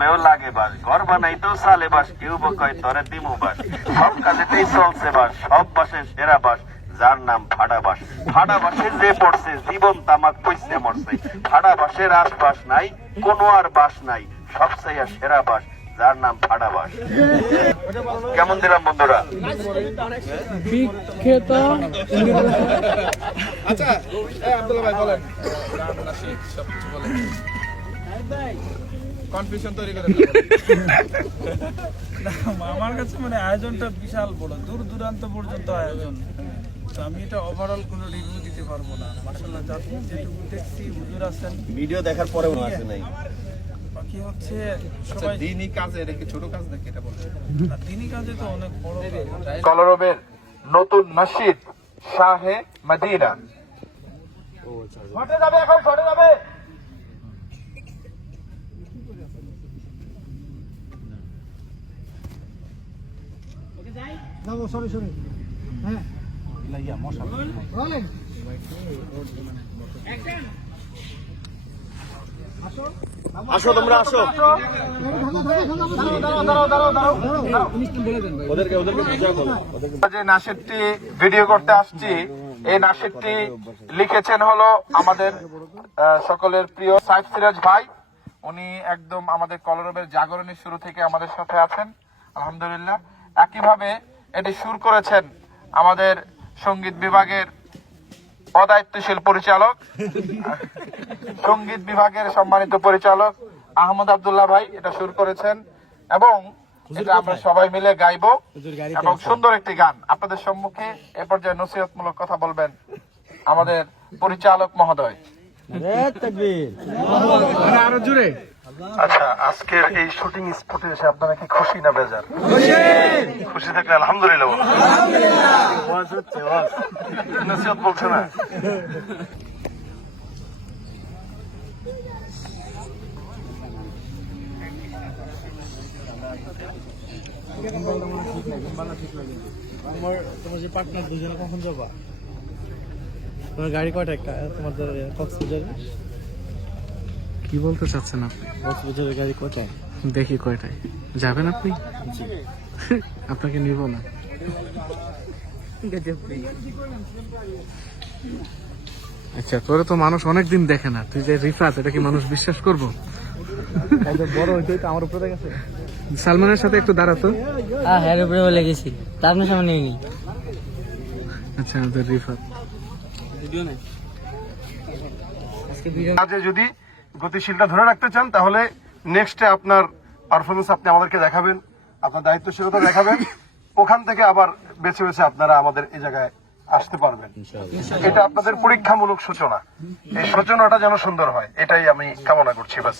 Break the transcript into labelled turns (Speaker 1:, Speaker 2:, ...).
Speaker 1: মেও লাগে বাস। ঘর বানাইতেও সালে বাস কেউ কয় তরে দিমু বাস। সব কাজেতেই চলছে বাস সব বাসের সেরা বাস যার নাম ফাডা বাস। ফাডা বাসে যে পড়ছে জীবন তামাক পয়সে মরছে। ফাডা বাসের আশপাশ নাই কোনো আর বাস নাই সবচেয়ে সেরা বাস যার নাম ফাডা বাস। কেমন দিলাম বন্ধুরা?
Speaker 2: আচ্ছা ভাই বলেন। কনফিউশন তৈরি করে
Speaker 3: আমার কাছে মানে আয়োজনটা বিশাল বড় দূর দূরান্ত পর্যন্ত আয়োজন। তো আমি এটা ওভারঅল কোনো রিভিউ দিতে পারব না। মার্শাল্লাহ যাতে যেটুকু দেখছি হুজুর আছেন।
Speaker 4: ভিডিও দেখার পরেও আসে নাই।
Speaker 3: বাকি হচ্ছে
Speaker 2: আচ্ছা
Speaker 3: সবাই
Speaker 2: দিনই কাজে রেখে ছোট কাজ দেখে এটা বলেন
Speaker 3: দিনই কাজে তো অনেক বড়
Speaker 2: কলরবের নতুন মসজিদ শাহে মদিনা।
Speaker 1: যাবে এখন ছটে যাবে।
Speaker 4: আসো। তোমরা আসো। ওদেরকে ওদেরকে বুঝাও বলো।
Speaker 2: যে নাসিরটি ভিডিও করতে আসছি এই নাসিরটি লিখেছেন হলো আমাদের সকলের প্রিয় সাইফ সিরাজ ভাই। উনি একদম আমাদের কলরবের জাগরণের শুরু থেকে আমাদের সাথে আছেন আলহামদুলিল্লাহ। একইভাবে এটি সুর করেছেন আমাদের সংগীত বিভাগের অদায়িত্বশীল পরিচালক সংগীত বিভাগের সম্মানিত পরিচালক আহমদ আব্দুল্লাহ ভাই। এটা সুর করেছেন এবং এটা আমরা সবাই মিলে গাইবো এবং সুন্দর একটি গান। আপনাদের সম্মুখে এ পর্যায়ে নসিহতমূলক কথা বলবেন আমাদের পরিচালক মহোদয়।
Speaker 1: আচ্ছা আজকের এই শুটিং স্পটে এসে আপনারা কি খুশি না বেজার? খুশি! থাকলে আলহামদুলিল্লাহ। নসিহত বলছে না।
Speaker 5: তোমার তোমার যে পার্টনার দুজনে কখন যাবা? তোমার গাড়ি কয়টা কা- তোমাদের কক্সবাজার
Speaker 3: কি বলতে চাচ্ছেন আপনি?
Speaker 5: গাড়ি কয়টায়
Speaker 3: দেখি কয়টায়। যাবেন আপনি? আপনাকে নিব না। আচ্ছা তোরে তো মানুষ অনেকদিন দেখে না। তুই যে রিফাত এটা কি মানুষ বিশ্বাস করব?
Speaker 5: বড় হইতে হইতে আমার উপরে গেছে
Speaker 3: সালমানের সাথে একটু দাঁড়াতো
Speaker 6: হ্যাঁ হ্যাঁ উপরে বলে গেছি। তার আপনার সামনে নেই
Speaker 3: আচ্ছা আমাদের রিফাত।
Speaker 1: কাজে যদি গতিশীলটা ধরে রাখতে চান তাহলে নেক্সটে আপনার পারফরমেন্স আপনি আমাদেরকে দেখাবেন আপনার দায়িত্বশীলতা দেখাবেন ওখান থেকে আবার বেছে বেছে আপনারা আমাদের এই জায়গায় আসতে পারবেন। এটা আপনাদের পরীক্ষামূলক সূচনা। এই সূচনাটা যেন সুন্দর হয় এটাই আমি কামনা করছি বাস